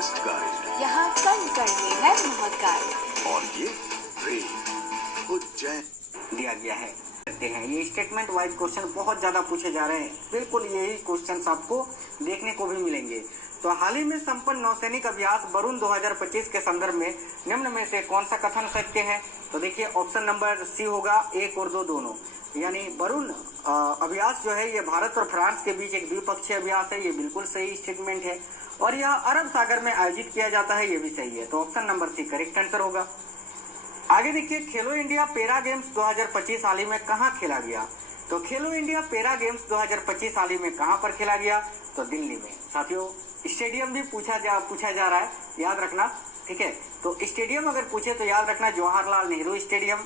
Tourist guide, यहाँ कण कण में है महाकाल। और ये ट्रेन उज्जैन दिया गया है। करते हैं ये स्टेटमेंट वाइज क्वेश्चन बहुत ज्यादा पूछे जा रहे हैं। बिल्कुल यही क्वेश्चंस आपको देखने को भी मिलेंगे। तो हाल ही में संपन्न नौसैनिक अभ्यास वरुण 2025 के संदर्भ में निम्न में से कौन सा कथन सत्य है? तो देखिए ऑप्शन नंबर सी होगा, 1 और 2 दोनों। यानी वरुण अभ्यास जो है ये भारत और फ्रांस के बीच एक द्विपक्षीय अभ्यास है। ये बिल्कुल सही स्टेटमेंट है और यह अरब सागर में आयोजित किया जाता है, ये भी सही है। तो option number C correct answer होगा। आगे देखिए, खेलो इंडिया पैरा गेम्स 2025 हाल ही में कहाँ खेला गया? तो खेलो इंडिया पैरा गेम्स 2025 हाल ही में कहाँ पर खेला गया? तो दिल्ली में। साथियों स्टेडियम भी पूछा जा रहा है, याद रखना, ठीक है। तो स्टेडियम अगर पूछे तो याद रखना जवाहरलाल नेहरू स्टेडियम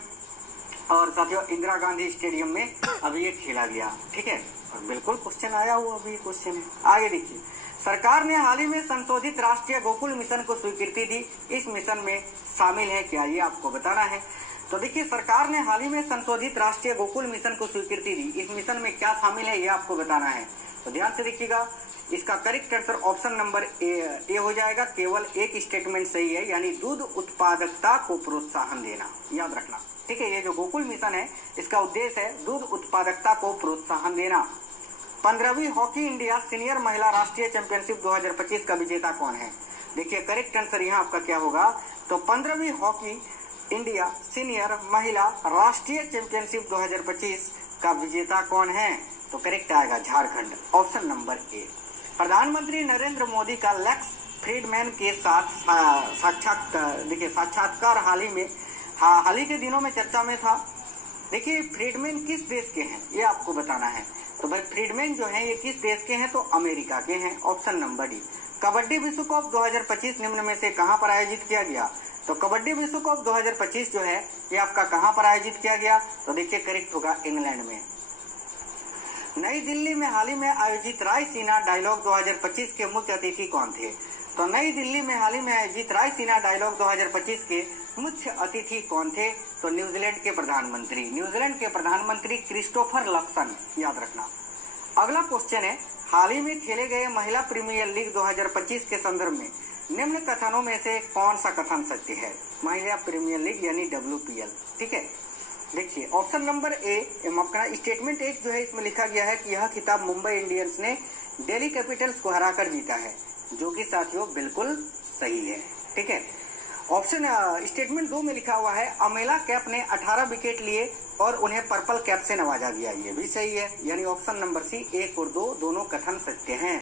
और साथियों इंदिरा गांधी स्टेडियम में अभी ये खेला गया, ठीक है। और बिल्कुल क्वेश्चन आया हुआ अभी क्वेश्चन है। आगे देखिए, सरकार ने हाल ही में संशोधित राष्ट्रीय गोकुल मिशन को स्वीकृति दी। इस मिशन में शामिल है क्या, ये आपको बताना है। तो देखिए सरकार ने हाल ही में संशोधित राष्ट्रीय गोकुल मिशन को स्वीकृति दी। इस मिशन में क्या शामिल है ये आपको बताना है। तो ध्यान से देखिएगा, इसका correct answer option number A हो जाएगा। केवल एक स्टेटमेंट सही है, यानी दूध उत्पादकता को प्रोत्साहन देना, याद रखना, ठीक है। ये जो गोकुल मिशन है इसका उद्देश्य है दूध उत्पादकता को प्रोत्साहन देना। 15वीं हॉकी इंडिया सीनियर महिला राष्ट्रीय चैंपियनशिप 2025 का विजेता कौन है? देखिए करेक्ट आंसर यहाँ आपका क्या होगा? तो 15वीं हॉकी इंडिया सीनियर महिला राष्ट्रीय चैंपियनशिप 2025 का विजेता कौन है? तो करेक्ट आएगा झारखंड, ऑप्शन नंबर ए। प्रधानमंत्री नरेंद्र मोदी का लेक्स फ्रीडमैन के साथ साक्षात्कार हाल ही के दिनों में चर्चा में था। देखिए फ्रीडमैन किस देश के हैं ये आपको बताना है। तो भाई फ्रीडमैन जो हैं ये किस देश के हैं? तो अमेरिका के हैं, ऑप्शन नंबर डी। कबड्डी विश्व कप 2025 निम्न में से कहां पर आयोजित किया गया? तो कबड्डी विश्व कप 2025 जो है ये आपका कहां पर आयोजित किया गया? तो देखिए करेक्ट होगा इंग्लैंड में। नई दिल्ली में हाल ही में आयोजित रायसीना डायलॉग 2025 के मुख्य अतिथि कौन थे? तो नई दिल्ली में हाल ही में आयोजित रायसीना डायलॉग 2025 के मुख्य अतिथि कौन थे? तो न्यूजीलैंड के प्रधानमंत्री क्रिस्टोफर लक्सन, याद रखना। अगला क्वेश्चन है, हाल ही में खेले गए महिला प्रीमियर लीग 2025 के संदर्भ में निम्न कथनों में से कौन सा कथन सत्य है? महिला प्रीमियर लीग यानी WPL, ठीक है। देखिए ऑप्शन नंबर ए अपना स्टेटमेंट 1 जो है इसमें लिखा गया है कि यह खिताब मुंबई इंडियंस ने दिल्ली कैपिटल्स को हराकर जीता है, जो कि साथियों बिल्कुल सही है, ठीक है। ऑप्शन स्टेटमेंट 2 में लिखा हुआ है अमेला कैप ने 18 विकेट लिए और उन्हें पर्पल कैप से नवाजा गया, ये भी सही है। यानी ऑप्शन नंबर सी 1 और 2 दोनों कथन सत्य हैं।